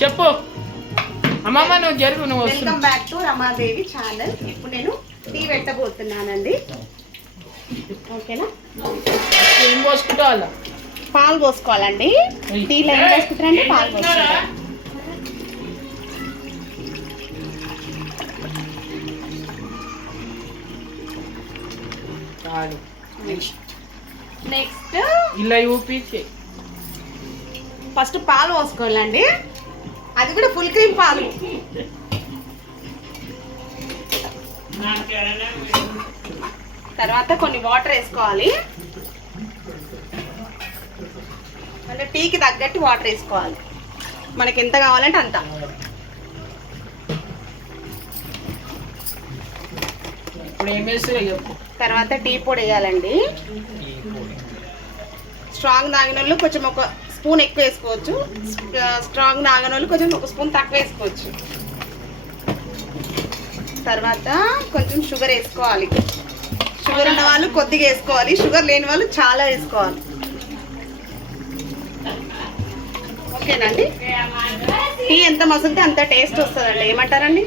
చెప్పు అమ్మమ్మ, నువ్వు జరుగు. నువ్వు welcome back to Ramadevi channel. ఇప్పుడు నేను టీ పెట్టబోతున్నానండి. ఓకేనా? ఏం పోసుకుంటావు అలా? పాలు పోసుకోవాలండి. టీలో ఏం పోసుకుంటారంటే పాలు పోసుకుంటారు. నెక్స్ట్ ఇలా యూపీకి ఫస్ట్ పాలు పోసుకోవాలండి. అది కూడా ఫుల్ క్రీమ్ పాలు. తర్వాత కొన్ని వాటర్ వేసుకోవాలి. అంటే టీకి తగ్గట్టు వాటర్ వేసుకోవాలి. మనకి ఎంత కావాలంటే అంత. ఇప్పుడు ఏం వేస్తావు చెప్పు. తర్వాత టీ పొడి వేయాలండి. స్ట్రాంగ్ తాగిన వాళ్ళు కొంచెం ఒక స్పూన్ ఎక్కువ వేసుకోవచ్చు. స్ట్రాంగ్ తాగిన వాళ్ళు కొంచెం ఒక స్పూన్ తక్కువ వేసుకోవచ్చు. తర్వాత కొంచెం షుగర్ వేసుకోవాలి. షుగర్ ఉన్న వాళ్ళు కొద్దిగా వేసుకోవాలి. షుగర్ లేని వాళ్ళు చాలా వేసుకోవాలి. ఓకేనండి? టీ ఎంత మసులితే అంత టేస్ట్ వస్తుందండి. ఏమంటారండి?